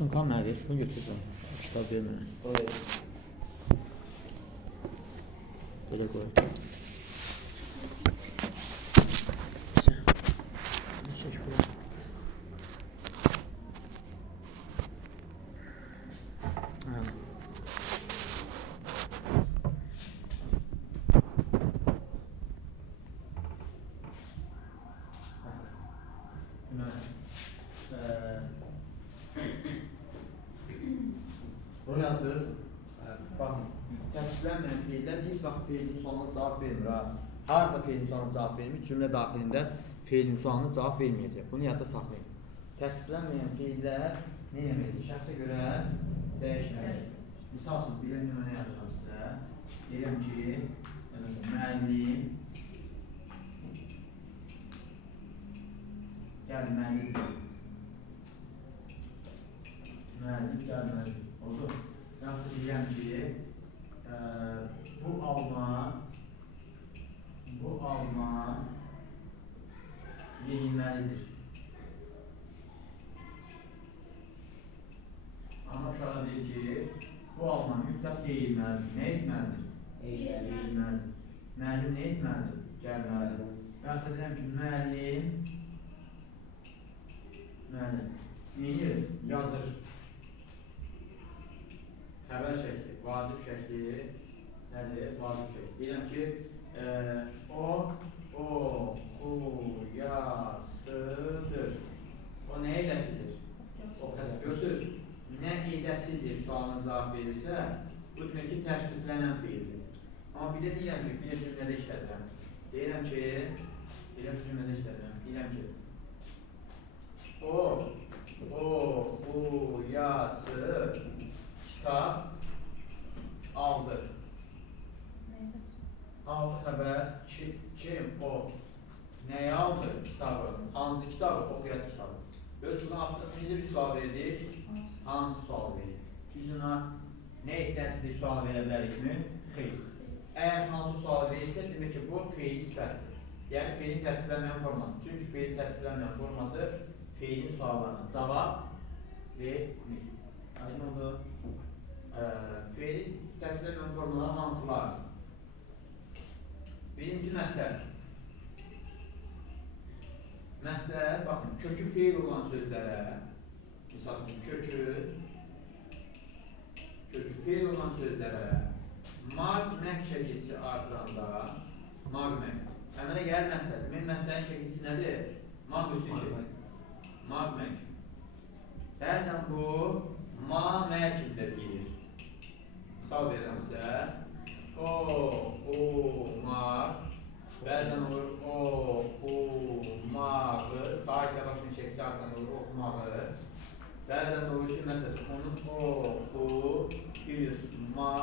sumkam nədir? Bunu götürürəm. Kitab vermə. Belə qoy. Çək bura. Bunu yazdırırız. Bakın, təsdiqlənməyən feillər heç vaxt feilin sonuna cavab vermir. Harada feilin sonuna cavab vermir? Cümlə daxilində feilin sonuna cavab verməyəcək. Bunu yadda saxlayın. Təsdiqlənməyən feillər nə deməkdir? Şəxsə görə dəyişməyəcək. Misal üçün, bir nümunə yazıram sizə. Deyirəm ki, müəllim gəlməlidir. Müəllim gəlməlidir. Oldu. Yaxud deyirəm ki, bu alma yeyilməlidir. Amma uşağa deyir ki, bu alma mütləq yeyilməlidir. Nə etməlidir? Yeyilməlidir. Müəllim nə etməlidir? Gəlməlidir. Yaxud deyirəm ki, müəllim neyir? Yazır. Xəbər şəkli, vacib şəkli nədir? Vacib şəkli. Deyirəm ki, o oxuyasıdır. O nə edəsidir? Oxuyasıdır. Görürsünüz, nə edəsidir sualına cavab verirsə, bu demək ki, təsdiqlənən feildir. Amma bir də deyirəm ki, bir cümlədə işlədirəm. Deyirəm ki, o oxuyası kitab aldı. Aldı xəbər, kim o? Nəyi aldı? Kitabı. Hansı kitabı? Oxuyası kitabı. Öz buna necə bir sual verdik? Hansı sual verdik? Biz ona nə ehtiyacıdır sual verə bilərikmi? Xeyr. Əgər hansı sual verirsə, demək ki, bu feili sifətdir. Yəni, feilin təsdiqlənməyən forması. Çünki feilin təsdiqlənməyən forması feilin suallarına cavab vermir. Aydın oldu. Feilin təsdiqlənməyən formaları hansılar? Birinci məsələ. Məsələ, baxın, kökü feil olan sözlərə, misal üçün, kökü feil olan sözlərə magmək şəkilsi artıranda, magmək. Əmələ gəlir məsələ. Demək, məsələnin şəkilsi nədir? Mag üstün şəkil. Magmək. Bəzən bu ma-mə kimdə deyilir. Misal verirəm sizə. Oxumaq. Bəzən olur oxumağı. Saitlə başının şəkilsi artıranda olur oxumağı. Bəzən olur ki, məsələn, onun oxu, plus ma,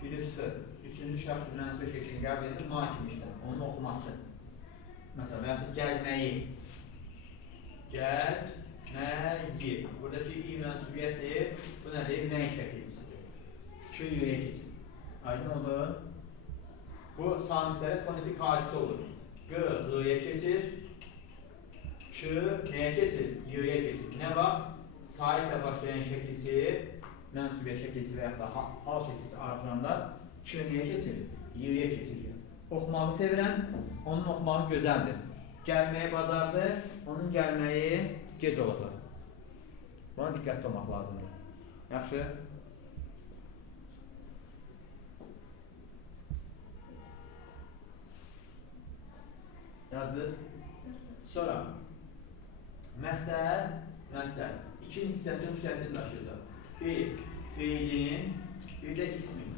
plus üçüncü şəxsi mənasibə şəklini qəbul edir, ma kimi işlər. Onun oxuması. Məsələn, və yaxud gəlməyi. Gəlməyi. Buradakı i mənsubiyyətdir. Bu nədir? Məy şəkilisidir. Ki, y-yə keçir. Aydın olur. Bu samitləri fonetik hadisə olur. G, g-yə keçir. K, nəyə keçir? Y-yə keçir. Nə var? Saitlə başlayan şəkilsi, mənsubiyyət şəkilsi və yaxud da hal şəkilsi artıranda K nəyə keçir? Y-yə keçir. Oxumağı sevirəm, onun oxumağı gözəldir. Gəlməyi bacardı, onun gəlməyi gec olacaq. Buna diqqətli olmaq lazımdır. Yaxşı? Yazdınız? Sonra məsəl. İkinci hissəsinin xüsusiyyətini daşıyacaq. Bir, feilin, bir də ismin.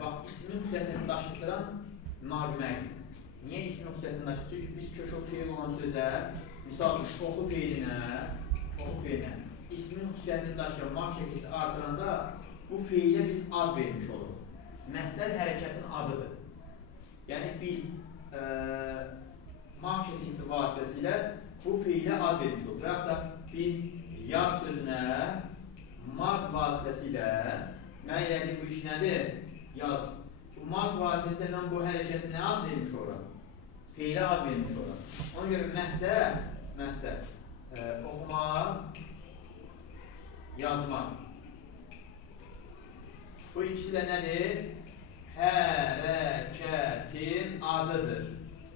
Bax, ismin xüsusiyyətini daşıdıran magməkdir. Niyə ismin xüsusiyyətini daşıyır? Çünki biz köşok feil olan sözə, misal üçün, oxu feilinə, ismin xüsusiyyətini daşıyan mag şəkilsi artıranda bu feilə biz ad vermiş oluruq. Məsəl hərəkətin adıdır. Yəni, biz mag şəkilsi vasitəsilə bu feilə ad vermiş olur. Və yaxud da biz yaz sözünə mag vasitəsilə mən elədiyim bu iş nədir? Yaz. Bu mag vasitəsilə mən bu hərəkəti nə ad vermiş oluram? Feilə ad vermiş oluram. Ona görə məsəl oxumaq yazmaq. Bu ikisi də nədir? Hərəkətin adıdır.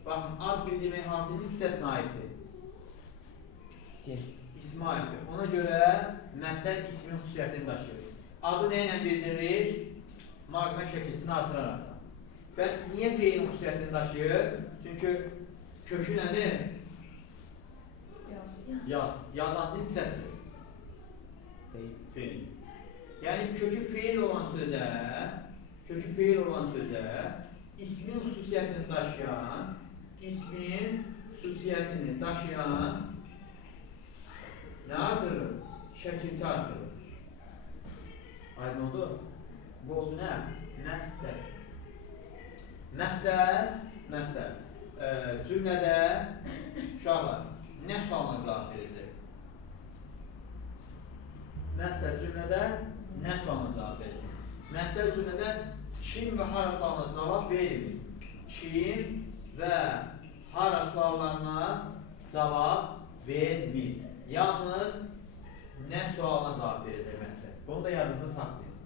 Baxın, ad bildiğimiz hansının hissəsinə aiddir? İsmi aiddir. Ona görə məsəl ismin xüsusiyyətini daşıyır. Adı nə ilə bildirilir? Maqna şəkilsini artıraraq. Bəs niyə feilin xüsusiyyətini daşıyır? Çünki kökü nədir? Yaz. Yaz hansının hissəsidir? Feil. Yəni kökü feil olan sözə ismin xüsusiyyətini daşıyan nə artırır? Şəkilçi artırır. Aydın oldu? Bu oldu nə? Məsdər. Cümlədə uşaqlar nə sualına cavab verəcək? Məsdər cümlədə nə sualına cavab verəcək? Məsdər cümlədə kim və hara sualına cavab vermir. Kim və hara suallarına cavab vermir. Yalnız nə sualına cavab verəcək məsdər. Bunu da yadınızda saxlayın.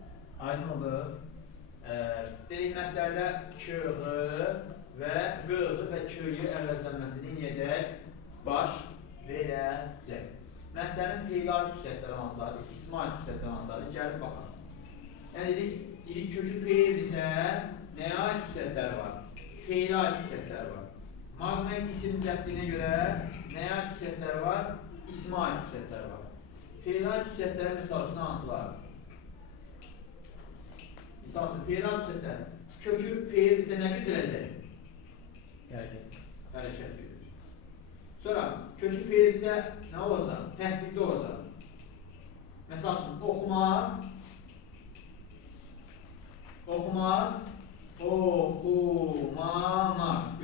Aydın oldu. Dedik məslərdə kığı və qığı və kığı əvəzlənməsini eləyəcək, baş verəcək. Məslərin feilari xüsusiyyətləri hansılardır, ismail xüsusiyyətləri hansılardır, gəlib baxaq. Yəni dedik kökü feildirsə, nəyə aid xüsusiyyətləri var? Feilə aid xüsusiyyətləri var. Maqnit isim düzəltdiyinə görə nəyə aid xüsusiyyətləri var? İsmə aid xüsusiyyətləri var. Feilə aid xüsusiyyətləri misal üçün hansılardır? Misal üçün, feil aid xüsusiyyətləri. Kökü feildirsə nə bildirəcək? Hərəkət bildirir. Sonra, kökü feildirsə nə olacaq? Təsdiqli olacaq. Məsal üçün, oxumaq.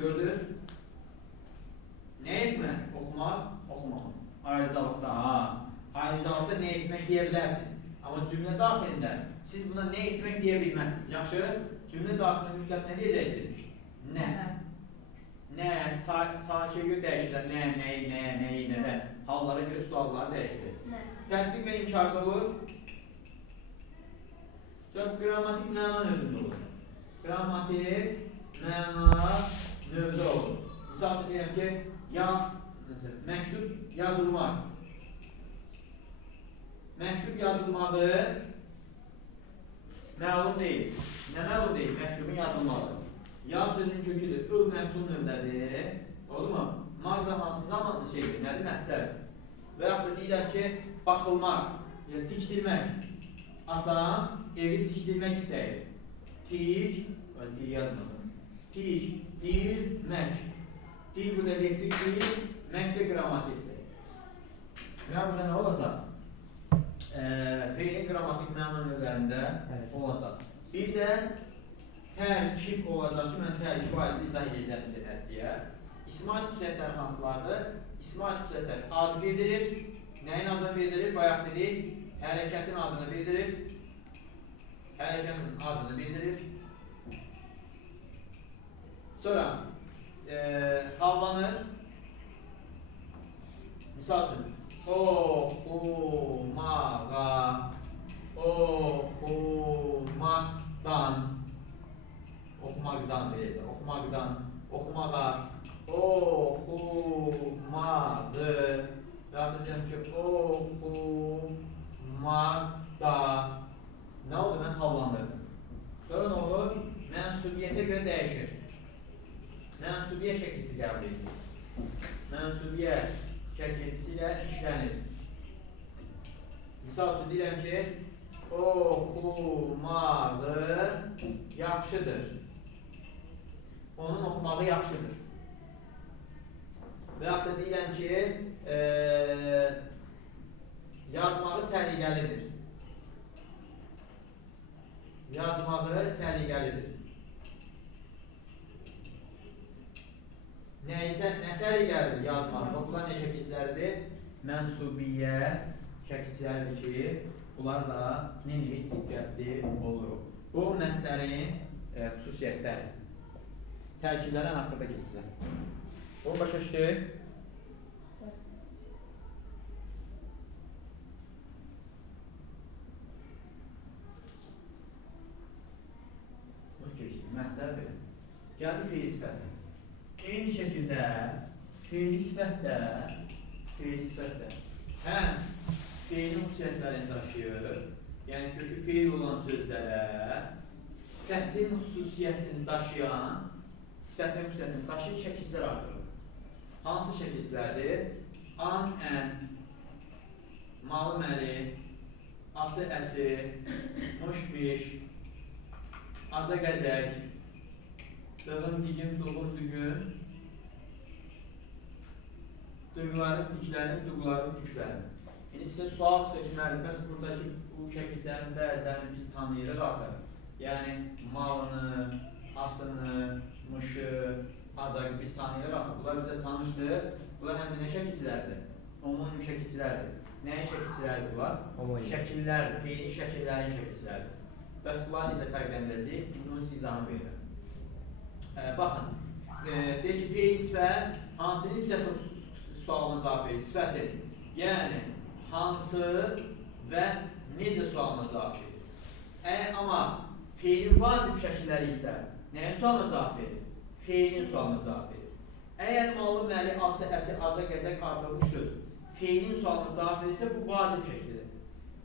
Gördünüz? Nə etmək? Oxumaq. Ayrıcalıqda nə etmək deyə bilərsiniz. Amma cümlə daxilində siz buna nə etmək deyə bilməzsiniz. Yaxşı, cümlə daxilində mütləq nə deyəcəksiniz? Nə? Saçıya görə dəyişirlər. Nəyə, hallara görə sualları dəyişilir. Təsdiq və inkarda olur. Sonra qrammatik məna növündə olur. Misal üçün deyəm ki, məktub yazılmaq. Məktub yazılmağı məlum deyil. Nə məlum deyil? Məktubun yazılmağı. Yaz sözünün köküdür, məfsul növlədir. Oldu mu? Maqda hansı zaman şeydir, nədir? Məsdər. Və yaxud da deyirlər ki, baxılmaq, yəni tikdirmək. Atam evi tikdirmək istəyir. Dil yazmadım. Tikdirmək. Dil burada leksik deyil, mək də qrammatikdir. Və burada nə olacaq? Feilin qrammatik məna növlərində olacaq. Bir də tərkib olacaq ki, mən tərkib ayrıca izah edəcəm sizə deyə. İsmail xüsusiyyətləri hansılardır? İsmail xüsusiyyətləri adı bildirir. Nəyin adını bildirir? Bayaq dedik, hərəkətin adını bildirir. Sonra hallanır. Misal üçün, oxumaqdan verəcək. Oxumağa, oxumağı və yaxud da deyəm ki, oxumaqda. Nə oldu? Mən hallandırdım. Sonra nə olur? Mənsubiyyətə görə dəyişir. Mənsubiyyə şəkilsi qəbul edilir. Mənsubiyyə şəkilsi ilə işlənir. Misal üçün deyirəm ki, oxumağı yaxşıdır. Onun oxumağı yaxşıdır. Və yaxud da deyirəm ki, yazmağı səliqəlidir. Nə səliqəlidir yazmaq? Bunlar nə şəkilçiləridir? Mənsubiyyə şəkilçiləridir ki, bunlar da neyini diqqətli olur. Bu məslərin xüsusiyyətləri. Tərkiblərən haqqında keçəcək. Bunu başa düşdük. Məsələ belə. Gəldi feil sifətə. Eyni şəkildə feil sifətdə həm feilin xüsusiyyətlərini daşıyır. Yəni kökü feil olan sözlərə sifətin xüsusiyyətini daşıyan şəkillər artırılır. Hansı şəkillərdir? An, ən, malı, məli, ası, əsi, mış, miş, aca, qəzək, dığım, digim, dulğum, dügün, dığlarım, diklərim, duyğlarım, düklərim. Yəni sizə sual çıxır ki, müəllim, bəs buradakı bu şəkillərin bəzilərini biz tanıyırıq artıq. Yəni malını, asını, mışı, acaqı biz tanıyırıq artıq. Bunlar bizə tanışdır. Bunlar həm də nə şəkilçilərdir? Ümumi şəkilçilərdir. Nəyin şəkilçilərdir bunlar? Şəkillərdir, feilin şəkillərin şəkilçilərdir. Bəs bunları necə fərqləndirəcəyik? İndi onun sizə izahını verirəm. Baxın, deyək ki, feil sifət hansının hissəsi sualına cavab verir? Sifətin. Yəni, hansı və necə sualına cavab verir? Amma feilin vacib şəkilləri isə nəyin sualına cavab verir? Feilin sualına cavab verir. Əgər malı, məli, ası, əsi, aca, qəzək, artırılmış söz feilin sualına cavab verirsə, bu vacib şəkildir.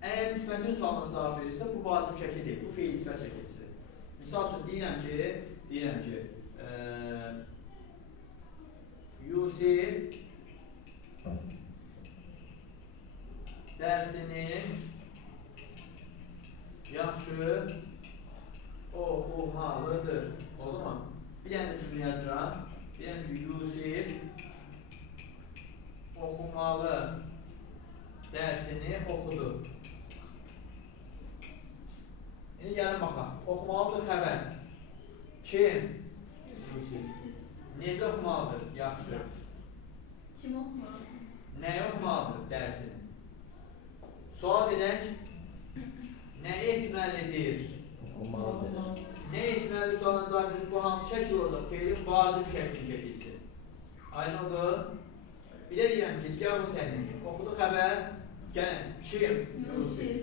Əgər sifətin sualına cavab verirsə, bu vacib şəkil deyil, bu feil sifət şəkilçidir. Misal üçün, deyirəm ki, Yusif dərsini yaxşı oxumalıdır. Oldu mu? Bir dənə cümlə yazıram. Deyirəm ki, Yusif oxumalı dərsini oxudu. İndi gəlin baxaq. Oxumalıdır xəbər. Kim? Yusif. Necə oxumalıdır? Yaxşı. Kim oxumalıdır? Nəyə oxumalıdır dərsini? Sual edək. Nə etməlidir? Oxumalıdır. Nə etməlidir sualına cavab verir? Bu hansı şəkil olacaq? Feilin vacib şəklini çəkilsin. Aynı oldu. Bir də deyirəm ki, gəl bu təhliki. Oxudu xəbər. Gəlin. Kim? Yusif.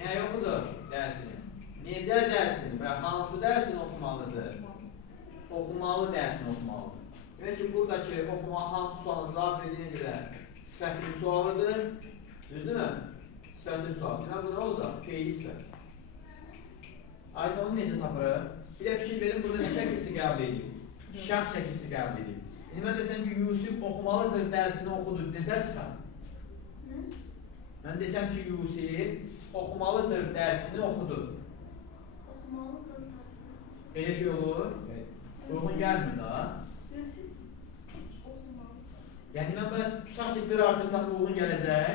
Nəyə oxudu dərsini? Necə dərsini və hansı dərsini oxumalıdır? Oxumalı dərsini oxumalıdır. Demək ki, buradakı oxumalı hansı sualına cavab verdiyinə görə sifətin sualıdır. Düzdürmü? Sifətin sualı. Demək bu nə olacaq? Feili sifət. Aydın onu necə tapırıq? Bir də fikir verin, burada nə şəkilsi qəbul edeyim? Şəxs şəkilsi qəbul edeyim. İndi mən desəm ki, Yusif oxumalıdır dərsini oxudu. Necə çıxar? Mən desəm ki, Yusif oxumalıdır dərsini oxudu. Oxumalıdır dərsini. Elə şey olur. Uyğun gəlmir da. Yusif oxumalıdır. Yəni mən burada tutaq ki, dır artırsam uyğun gələcək.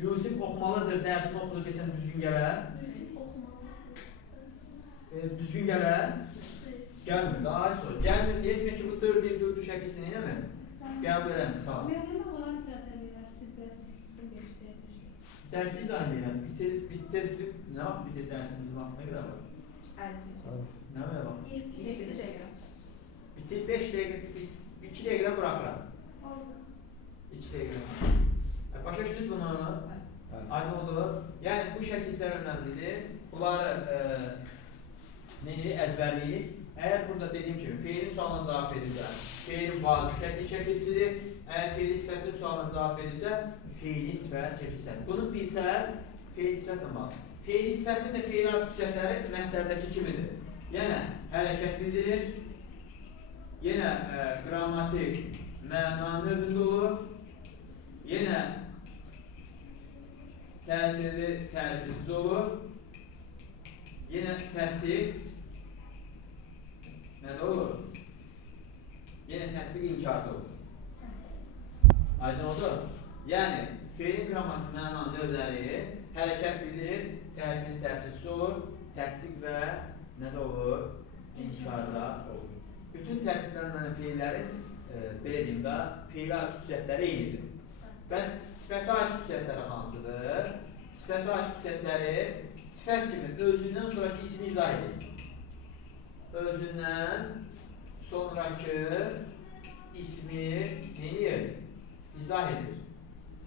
Yusif oxumalıdır dərsini oxudu desəm düzgün gələr. Yusif oxumalıdır. Düzgün gələr. Gəlmir da, ay soru. Gəlmir deyə demək ki, bu dır deyil, durdu şəkilsini eləmir. Qəbul eləmir, sağ ol. Müəllimə olan icazə verərsiz, bəs sizin göstərir. Dərsi izah edirəm. Bitir, nə vaxt bitir dərsimiz vaxt, nə qədər var? Nə qədər var? 7 dəqiqə. Bitir 5 dəqiqə, 2 dəqiqədən buraxıram. 2 dəqiqə. Başa düşdünüz bunu? Aydın oldu. Yəni bu şəkillər önəmlidir. Bunları əzbərləyik. Əgər burada dediyim kimi feilin sualına cavab verirsə, feilin vacib şəkli çəkilsidir. Əgər feili sifətin sualına cavab verirsə, feili sifət çəkilsidir. Bunu bilsəz, feili sifətlə bağlı. Feili sifətin də feil xüsusiyyətləri məsələrdəki kimidir. Yenə hərəkət bildirir. Yenə qrammatik məna növündə olur. Yenə təsirli, təsirsiz olur. Yenə təsdiq nədə olur? Yenə təsdiq inkarda olur. Aydın oldu? Yəni, feilin qrammatik məna növləri hərəkət bildirir, təsirli, təsirsiz olur, təsdiq və nədə olur? İnkarda olur. Bütün təsdiqlənmə feillərin, belə deyim də, feili aid xüsusiyyətləri eynidir. Bəs sifətə aid xüsusiyyətləri hansıdır? Sifətə aid xüsusiyyətləri sifət kimi özündən sonraki ismi izah edir. Özündən sonraki ismi neyir? İzah edir.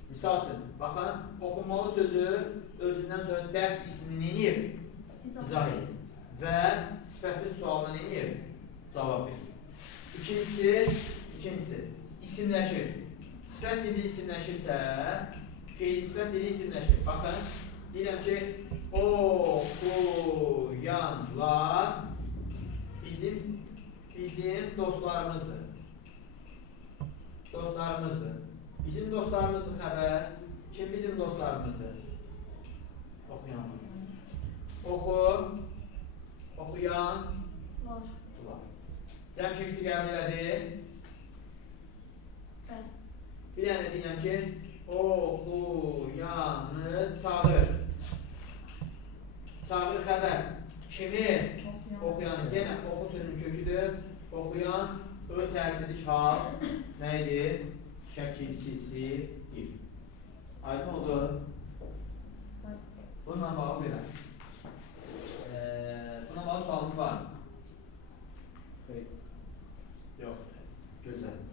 Misal üçün, baxın, oxunmalı sözü özündən sonra dərs ismi neyir? İzah edir. və sifətin sualına nə edir? Cavab verir. İkincisi, isimləşir. Sifət necə isimləşirsə, feil sifət necə isimləşir? Baxın, deyirəm ki, oxuyanlar bizim dostlarımızdır. Bizim dostlarımızdır xəbər. Kim bizim dostlarımızdır? Oxuyanlar. Oxuyan Var. var. Cəm şəklisi qəbul elədi. Bəli. Bir dənə deyirəm ki, oxuyanı çağır. Çağır xəbər. Kimi? Oxuyanı. Yenə oxu sözünün köküdür. Oxuyan ö təsirlik hal nə idi? Şəkilçisidir. Aydın oldu? Bununla bağlı belə. Buna bağlı sualımız var mı? Yox. Gözəl.